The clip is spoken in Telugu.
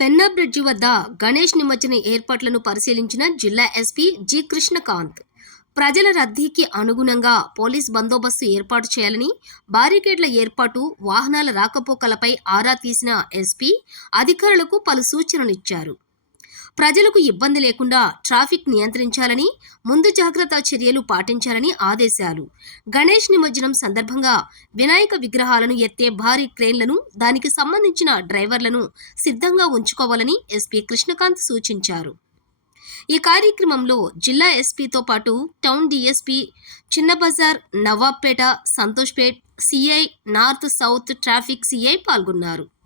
బ్రిడ్జి వద్ద గణేష్ నిమజ్జన ఏర్పాట్లను పరిశీలించిన జిల్లా ఎస్పీ జి కృష్ణకాంత్. ప్రజల రద్దీకి అనుగుణంగా పోలీస్ బందోబస్తు ఏర్పాటు చేయాలని బారికేడ్ల ఏర్పాటు వాహనాల రాకపోకలపై ఆరా తీసిన ఎస్పీ అధికారులకు పలు సూచనలిచ్చారు ప్రజలకు ఇబ్బంది లేకుండా ట్రాఫిక్ నియంత్రించాలని ముందు జాగ్రత్త చర్యలు పాటించాలని ఆదేశాలు. గణేష్ నిమజ్జనం సందర్భంగా వినాయక విగ్రహాలను ఎత్తే భారీ క్రేన్లను దానికి సంబంధించిన డ్రైవర్లను సిద్ధంగా ఉంచుకోవాలని ఎస్పీ కృష్ణకాంత్ సూచించారు. ఈ కార్యక్రమంలో జిల్లా ఎస్పీతో పాటు town DSP Chinnabazar Nawabpet Santoshpet CI north south traffic CI పాల్గొన్నారు.